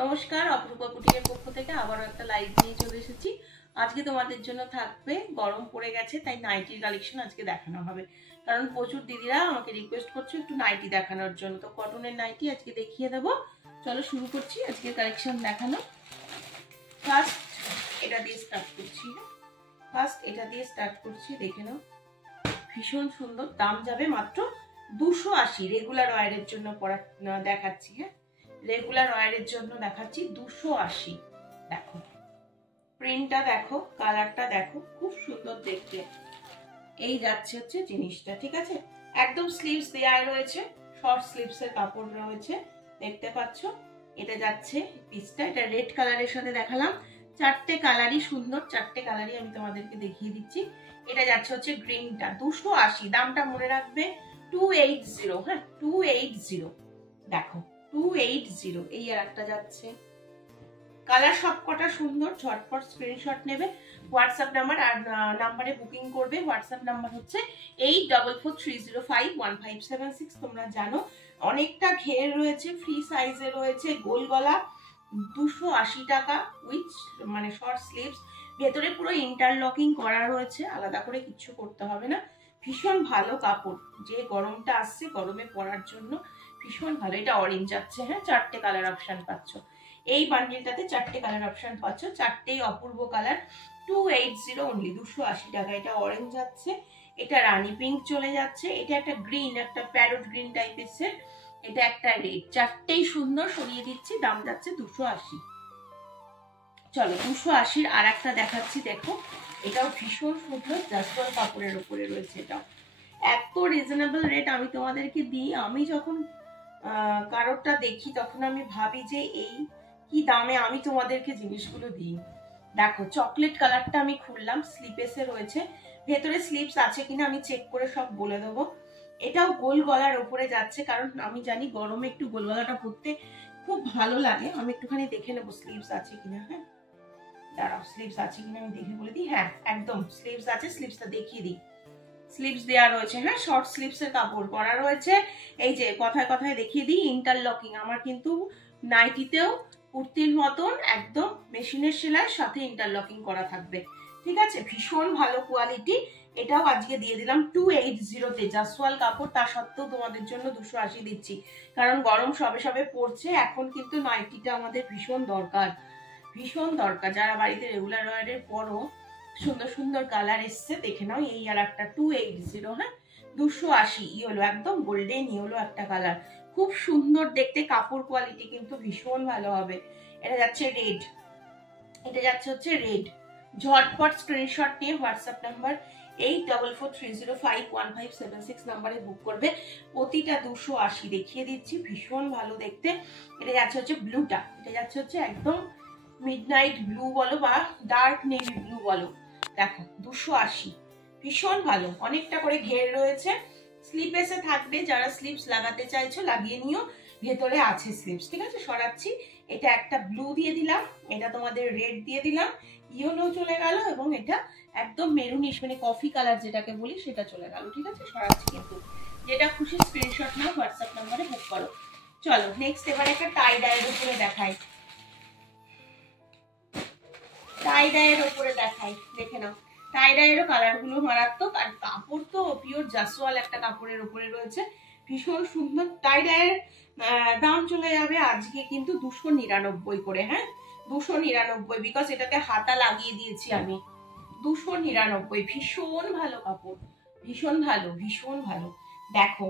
নমস্কার, অপরূপা বুটিকের পক্ষ থেকে আবারও একটা লাইভ নিয়ে চলে এসেছি। আজকে তোমাদের জন্য থাকবে, গরম পড়ে গেছে তাই নাইটির কালেকশন আজকে দেখানো হবে। কারণ প্রচুর দিদিরা আমাকে রিকোয়েস্ট করছে একটু নাইটি দেখানোর জন্য, তো কটনের নাইটি আজকে দেখিয়ে দেবো। চলো শুরু করছি আজকের কালেকশন দেখানো। ফার্স্ট এটা দিয়ে স্টার্ট করছি, দেখে নাও। ভীষণ সুন্দর, দাম যাবে মাত্র 280। রেগুলার ওয়্যারের জন্য দেখাচ্ছি, হ্যাঁ রেগুলার ওয়্যারের জন্য দেখাচ্ছি 280। দেখো প্রিন্টটা, দেখো কালারটা, দেখো খুব সুন্দর দেখতে। এই যাচ্ছে হচ্ছে জিনিসটা, ঠিক আছে। একদম স্লিভস দেয়া রয়েছে, শর্ট স্লিভস এর কাপড় রয়েছে, দেখতে পাচ্ছ। এটা যাচ্ছে পিসটা, এটা রেড কালারের সাথে দেখালাম। চারটে কালারই সুন্দর, চারটে কালারই আমি তোমাদেরকে দেখিয়ে দিচ্ছি। এটা যাচ্ছে হচ্ছে গ্রিনটা, 280। দামটা মনে রাখবে 280, হ্যাঁ 280। দেখো 280। এই আর একটা যাচ্ছে, কালার সবকটা সুন্দর। ঝটপট স্ক্রিনশট নেবে, হোয়াটসঅ্যাপ নাম্বার আর নাম্বারে বুকিং করবে। হোয়াটসঅ্যাপ নাম্বার হচ্ছে 8443051576। তোমরা জানো অনেকটা ঘের রয়েছে, ফ্রি সাইজে রয়েছে, গোল গলা, 280 টাকা উইথ মানে শর্ট স্লিভস। ভেতরে পুরো ইন্টারলকিং করা রয়েছে, আলাদা করে কিছু করতে হবে না। ভীষণ ভালো কাপড়, যে গরমটা আসছে গরমে পরার জন্য ভীষণ ভালো। এটা অরেঞ্জ যাচ্ছে, হ্যাঁ চারটে কালার অপশন পাচ্ছ। এই বান্ডিলটাতে চারটে কালার অপশন পাচ্ছ, চারটেই অপূর্ব কালার। 280 অনলি, 280 টাকা। এটা অরেঞ্জ যাচ্ছে, এটা রানী পিঙ্ক চলে যাচ্ছে, এটা একটা গ্রিন, একটা প্যারট গ্রিন টাইপের, এটা একটা রেড। চারটেই সুন্দর, সরিয়ে দিচ্ছি, দাম যাচ্ছে 280। চলো 280 আর একটা দেখাচ্ছি, দেখো এটাও ভীষণ সুন্দর, জাসওয়াল কাপড়ের উপরে রয়েছে। এটাও এত রিজনেবল রেট আমি তোমাদেরকে দিই। আমি যখন কারোরটা দেখি তখন আমি ভাবি যে এই কি দামে আমি তোমাদেরকে জিনিসগুলো দিই। দেখো চকলেট কালারটা আমি খুললাম, স্লিপেসে রয়েছে, ভেতরে স্লিপস আছে কিনা আমি চেক করে সব বলে দেবো। এটাও গোল গলার উপরে যাচ্ছে, কারণ আমি জানি গরমে একটু গোল গলাটা পরতে খুব ভালো লাগে। আমি একটুখানি দেখে নেবো স্লিভস আছে কিনা, হ্যাঁ দাঁড়াও স্লিভস আছে কিনা আমি দেখে বলে দিই। হ্যাঁ একদম স্লিভস আছে, স্লিভসটা দেখিয়ে দিই। স্লিভস দেওয়া রয়েছে, হ্যাঁ শর্ট স্লিভস এর কাপড় করা রয়েছে। এই যে কথায় কথায় দেখিয়ে দিই, ইন্টারলকিং। আমার কিন্তু নাইটিতেও কুর্তির মতন একদম মেশিনের সেলাইয়ের সাথে ইন্টারলকিং করা থাকবে, ঠিক আছে। ভীষণ ভালো কোয়ালিটি। এটাও আজকে দিয়ে দিলাম 280-তে, জাসওয়াল কাপড়। তা সত্ত্বেও তোমাদের জন্য 280 দিচ্ছি, কারণ গরম সবে সবে পড়ছে। এখন কিন্তু নাইটিটা আমাদের ভীষণ দরকার, ভীষণ দরকার। যারা বাড়িতে রেগুলার ওয়্যারের পরো, সুন্দর সুন্দর কালার এসছে, দেখে নাও। এই আর একটা 280, হ্যাঁ 280। ইয়েলো, একদম গোল্ডেন ইয়েলো একটা কালার, খুব সুন্দর দেখতে। কাপড় কোয়ালিটি কিন্তু ভীষণ ভালো হবে। এটা যাচ্ছে রেড, এটা যাচ্ছে হচ্ছে রেড। ঝটপট স্ক্রিনশট নিয়ে হোয়াটসঅ্যাপ নাম্বার 8443051576 নাম্বারে বুক করবে। প্রতিটা 280 দেখিয়ে দিচ্ছি, ভীষণ ভালো দেখতে। এটা যাচ্ছে হচ্ছে ব্লুটা, এটা যাচ্ছে হচ্ছে একদম মিডনাইট ব্লু বলো বা ডার্ক নেভি ব্লু বলো। দেখো 280, ভীষণ ভালো। অনেকটা করে ঘের রয়েছে, স্লিপেসে থাকবে। যারা স্লিপস লাগাতে চাইছো লাগিয়ে নিও, ভেতরে আছে স্লিপস, ঠিক আছে। সরাচ্ছি, এটা একটা ব্লু দিয়ে দিলাম, এটা তোমাদের রেড দিয়ে দিলাম, ইয়েলো চলে গেল, এবং এটা একদম মেরুনিশ মানে কফি কালার যেটাকে বলি সেটা চলে গেল, ঠিক আছে। সরাচ্ছি কিন্তু, যেটা খুশি স্ক্রিনশট নাও, হোয়াটসঅ্যাপ নাম্বারে বুক করো। চলো নেক্সট এবার একটা টাই ডাইয়ের উপরে দেখাই, টাই ডাইয়ের উপরে দেখাই, দেখে নাও। টাই ডাইয়েরও কালার গুলো মারাত্মক, আর কাপড় তো পিওর জাসওয়াল একটা কাপড়ের উপরে রয়েছে, ভীষণ সুন্দর। টাই ডাইয়ের দাম চলে যাবে আজকে কিন্তু 299 করে, হ্যাঁ 299, বিকজ এটাতে হাতা লাগিয়ে দিয়েছি আমি। 299, ভীষণ ভালো কাপড়, ভীষণ ভালো, ভীষণ ভালো। দেখো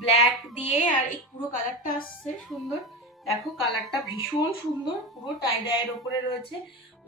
ব্ল্যাক দিয়ে আর এই পুরো কালারটা আসছে সুন্দর। দেখো কালারটা ভীষণ সুন্দর, পুরো টাই ডাইয়ের উপরে রয়েছে,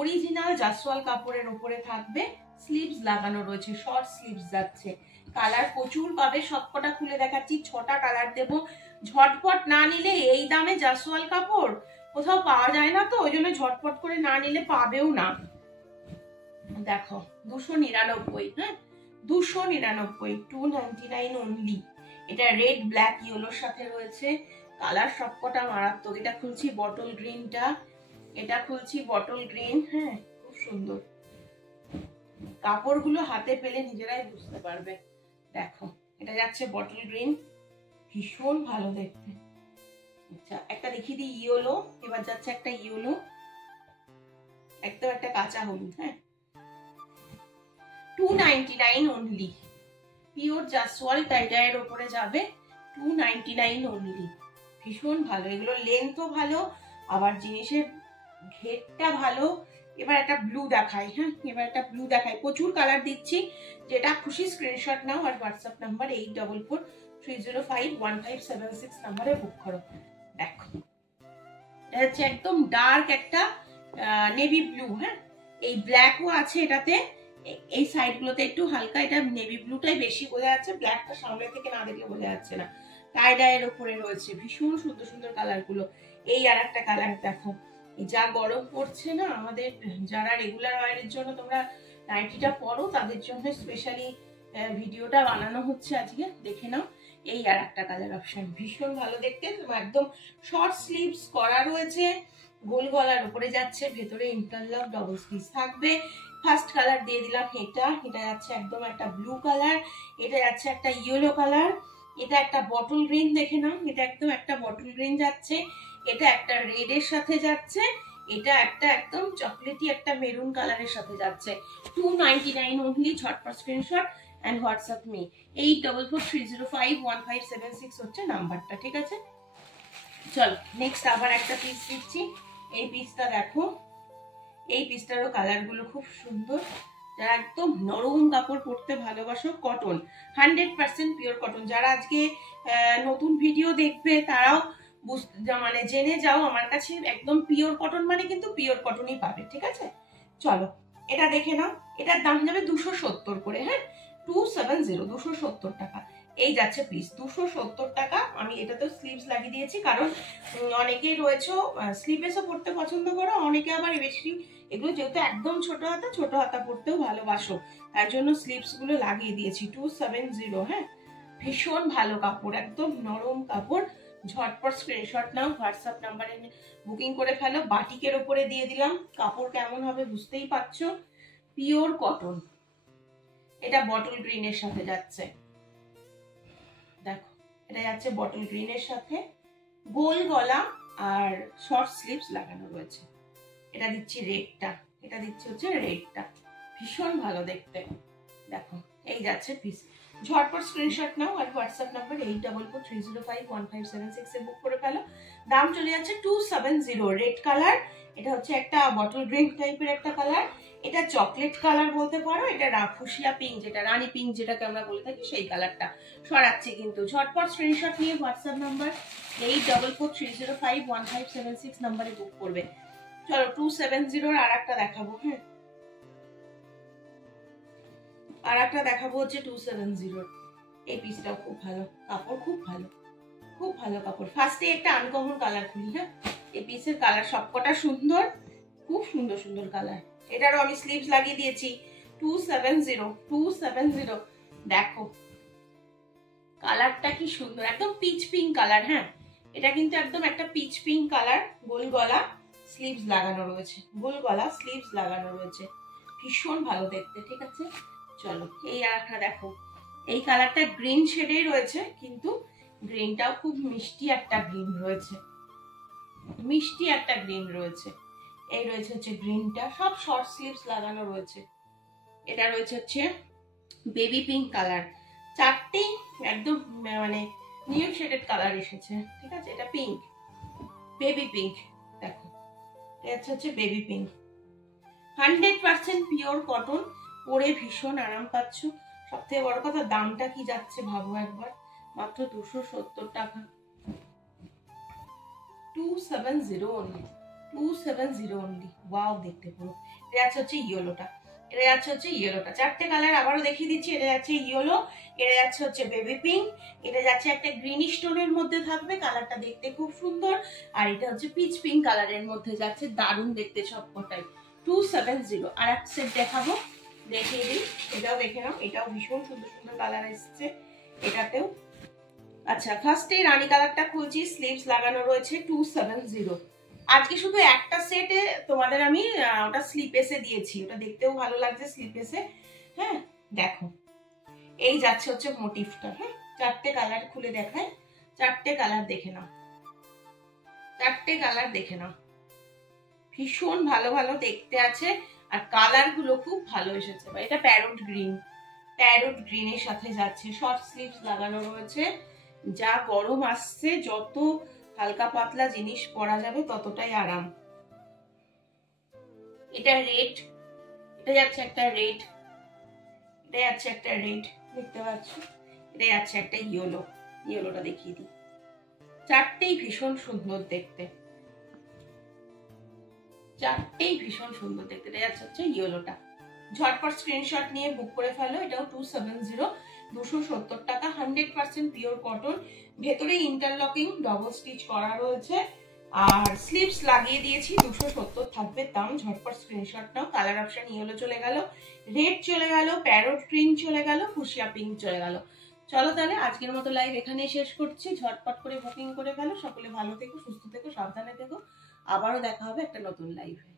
অরিজিনাল জাসওয়াল কাপড়ের উপরে থাকবে। স্লিভস লাগানো রয়েছে, শর্ট স্লিভস যাচ্ছে। কালার প্রচুর পাবে, সবকটা খুলে দেখাচ্ছি। 6টা কালার দেবো। ঝটপট না নিলে এই দামে জাসওয়াল কাপড় কোথাও পাওয়া যায় না, তো ওই জন্য ঝটপট করে না নিলে পাবেও না। দেখো 299, হ্যাঁ 299, 299 অনলি। এটা রেড ব্ল্যাক ইয়েলোর সাথে রয়েছে, কালার সবকটা মারাত্মক। এটা খুলছি বটল গ্রিনটা, এটা খুলছি বটল গ্রিন, হ্যাঁ খুব সুন্দর। কাপড়গুলো হাতে পেলে নিজেরাই বুঝতে পারবে। দেখো এটা যাচ্ছে বটল গ্রিন, ভীষণ ভালো দেখতে। আচ্ছা একটা দেখিয়ে দিই ইয়েলো, এবার যাচ্ছে একটা ইয়েলো, একদম একটা কাঁচা হলুদ। হ্যাঁ 299 অনলি, পিওর জাসওয়াল টাইডাইয়ের ওপরে যাবে, 299 অনলি। ভীষণ ভালো, এগুলো লেন্থও ভালো, আবার জিনিসের ঘেরটা ভালো। এবার একটা ব্লু দেখাই। হ্যাঁ এবার একটা ব্লু দেখাই, প্রচুর কালার দিচ্ছি, যেটা খুশি স্ক্রিনশট নাও আর হোয়াটসঅ্যাপ নাম্বার 8443051576 নাম্বারে বুক করো। দেখো এটা হচ্ছে একদম ডার্ক একটা নেভি ব্লু। হ্যাঁ এই ব্ল্যাকও আছে এটাতে, এই সাইড গুলোতে একটু হালকা, এটা নেভি ব্লুটাই বেশি বোঝা যাচ্ছে, ব্ল্যাকটা সামনে থেকে না দেখলে বোঝা যাচ্ছে না। টাই ডাইয়ের উপরে রয়েছে, ভীষণ সুন্দর সুন্দর কালার গুলো। এই আর একটা কালার দেখো, যা গরম পড়ছে না, আমাদের যারা রেগুলার ওয়ারের জন্য তোমরা নাইটিটা পরো তাদের জন্য স্পেশালি ভিডিওটা বানানো হচ্ছে আজকে, দেখে নাও। এই আর একটা কালার অপশন, ভীষণ ভালো দেখতে, একদম শর্ট স্লিভস করা রয়েছে, গোল গলার উপরে যাচ্ছে, ভেতরে ইন্টারলক ডবল স্লিভস থাকবে। ফার্স্ট কালার দিয়ে দিলাম এটা, এটা যাচ্ছে একদম একটা ব্লু কালার, এটা যাচ্ছে একটা ইয়েলো কালার, এটা একটা বটল গ্রিন, দেখে নাও এটা একদম একটা বটল গ্রিন যাচ্ছে, এটা একটা রেড এর সাথে যাচ্ছে, এটা একটা একদম চকলেটি একটা মেরুন কালারের সাথে যাচ্ছে। 299 অনলি, ঝটপট স্ক্রিনশট এন্ড হোয়াটসঅ্যাপ মি। 8443051576 হচ্ছে নাম্বারটা, ঠিক আছে। চলো নেক্সট আবার একটা পিস দিচ্ছি, এই পিসটা দেখো, এই পিসটারও কালার গুলো খুব সুন্দর। যারা একদম নরম কাপড় পরতে ভালোবাসো, কটন 100% পিওর কটন, যারা আজকে নতুন ভিডিও দেখবে তারাও মানে জেনে যাও আমার কাছে একদম পিওর কটন মানে কিন্তু পিওর কটনই পাবে, ঠিক আছে। চলো এটা দেখে নাও, এটার দাম যাবে 270 করে। হ্যাঁ 270, 270 টাকা এই যাচ্ছে পিস, 270 টাকা। আমি এটাতে স্লিভস লাগিয়ে দিয়েছি, কারণ অনেকেই রয়েছে স্লিভলেসও পড়তে পছন্দ করো, অনেকে আবার বেশি এগুলো যেহেতু একদম ছোট হাতা পড়তেও ভালোবাসো, তার জন্য স্লিভস গুলো লাগিয়ে দিয়েছি। 270। হ্যাঁ ভীষণ ভালো কাপড়, একদম নরম কাপড়, ঝটপট স্ক্রিনশট নাও, হোয়াটসঅ্যাপ নাম্বারে বুকিং করে ফেলো। বাটিকের ওপরে দিয়ে দিলাম, কাপড় কেমন হবে বুঝতেই পারছো, পিওর কটন। এটা বটল গ্রিনের সাথে যাচ্ছে, দেখো এটা যাচ্ছে বটল গ্রিনের সাথে, গোল গলা আর শর্ট স্লিভস লাগানো রয়েছে। এটা দিচ্ছি রেডটা, এটা দিচ্ছি হচ্ছে রেডটা, ভীষণ ভালো দেখতে। দেখো এই যাচ্ছে পিস, ঝটপট স্ক্রিনশট নাও আর হোয়াটসঅ্যাপ নাম্বার 8443051576 এ বুক করে ফেলো। দাম চলে যাচ্ছে 270। রেড কালার, এটা হচ্ছে একটা বটল গ্রিন টাইপের একটা কালার, এটা চকলেট কালার বলতে পারো, এটা রাফুসিয়া পিঙ্ক, যেটা রানী পিঙ্ক যেটাকে আমরা বলে থাকি সেই কালারটা সরাচ্ছে কিন্তু। ঝটপট স্ক্রিনশট নিয়ে হোয়াটসঅ্যাপ নাম্বার 8443051576 নাম্বারে বুক করবে। চলো 270 আর একটা দেখাবো। হ্যাঁ আর একটা দেখাবো হচ্ছে 270। এই পিসটাও খুব ভালো কাপড়, খুব ভালো, খুব ভালো কাপড়। ফার্স্টে একটা আনকমন কালার খুলি। হ্যাঁ এই পিসের কালার সবকটা সুন্দর, খুব সুন্দর সুন্দর কালার। এটারও আমি স্লিভস লাগিয়ে দিয়েছি। 270 দেখো কালারটা কি সুন্দর, একদম পিচ পিঙ্ক কালার। হ্যাঁ এটা কিন্তু একদম একটা পিচ পিঙ্ক কালার, গোল গলা স্লিভস লাগানো রয়েছে, গোল গলা স্লিভস লাগানো রয়েছে, ভীষণ ভালো দেখতে, ঠিক আছে। চলো এই আর একটা দেখো, এই কালারটা গ্রিন শেডেই রয়েছে, কিন্তু গ্রিনটাও খুব মিষ্টি একটা গ্রিন রয়েছে, মিষ্টি একটা গ্রিন রয়েছে। এই রয়েছে হচ্ছে গ্রিনটা, সব শর্ট স্লিভস লাগানো রয়েছে। এটা রয়েছে হচ্ছে বেবি পিঙ্ক কালার, চারটেই একদম মানে নিউ শেডেড কালার এসেছে, ঠিক আছে। এটা পিঙ্ক, বেবি পিঙ্ক, দেখো এটা হচ্ছে বেবি পিঙ্ক, 100% পিওর কটন, পরে ভীষণ আরাম পাচ্ছ। সব থেকে বড় কথা দামটা কি যাচ্ছে ভাবো একবার, মাত্র 270 টাকা। 270 অনলি, 270 অনলি। ওয়াও দেখতে পুরো। এটা হচ্ছে ইয়েলোটা, এটা যাচ্ছে হচ্ছে ইয়েলোটা, চারটে কালার আবারও দেখিয়ে দিচ্ছি। এটা যাচ্ছে ইয়েলো, এটা যাচ্ছে হচ্ছে বেবি পিঙ্ক, এটা যাচ্ছে একটা গ্রিনিশ টোনের মধ্যে থাকবে, কালারটা দেখতে খুব সুন্দর, আর এটা হচ্ছে পিচ পিঙ্ক কালারের মধ্যে যাচ্ছে, দারুণ দেখতে সবকটাই। 270। আর এক সেট দেখাবো, দেখিয়ে দিই, এটাও দেখে নাও, এটাও ভীষণ সুন্দর সুন্দর কালার এসছে এটাতেও। আচ্ছা ফার্স্টে রানী কালারটা খুলছি, স্লিভস লাগানো রয়েছে। 270। আজকে শুধু একটা সেটে তোমাদের আমি ওটা স্লিপেসে দিয়েছি, ওটা দেখতেও ভালো লাগছে স্লিপেসে। হ্যাঁ দেখো এই যাচ্ছে হচ্ছে মোটিভটা। হ্যাঁ চারটে কালার খুলে দেখায়, চারটে কালার দেখে নাও, চারটে কালার দেখে নাও, ভীষণ ভালো ভালো দেখতে আছে আর কালার গুলো খুব ভালো এসেছে। এটা প্যারট গ্রিনের সাথে যাচ্ছে, শর্ট স্লিভস লাগানো রয়েছে। যা গরম আসছে, যত হালকা পাতলা জিনিস পরা যাবে ততটাই আরাম। এটা রেড, এটা যাচ্ছে একটা রেড, এটা যাচ্ছে একটা রেড, দেখতে পাচ্ছ, এটা যাচ্ছে একটা ইয়েলো। ইয়েলোটা দেখিয়ে দিই, চারটেই ভীষণ সুন্দর দেখতে, চারটেই ভীষণ সুন্দর দেখতে। এটা যাচ্ছে হচ্ছে ইয়েলোটা। ঝটপট স্ক্রিনশট নিয়ে বুক করে ফেলো। এটাও 270, 270 টাকা, 100% পিওর কটন। ভেতরে ইন্টারলকিং ডবল স্টিচ করা রয়েছে আর স্লিভস লাগিয়ে দিয়েছি। 270 থাকবে দাম। ঝটপট স্ক্রিনশট নাও। কালার অপশন ইয়েলো চলে গেল, রেড চলে গেল, প্যারট গ্রিন চলে গেল, ফুসিয়া পিঙ্ক চলে গেল। চলো তাহলে আজকের মতো লাইভ এখানেই শেষ করছি। ঝটপট করে বুকিং করে ফেলো। সকলে ভালো থেকো, সুস্থ থেকো, সাবধানে থেকো। আবারও দেখা হবে একটা নতুন লাইভে।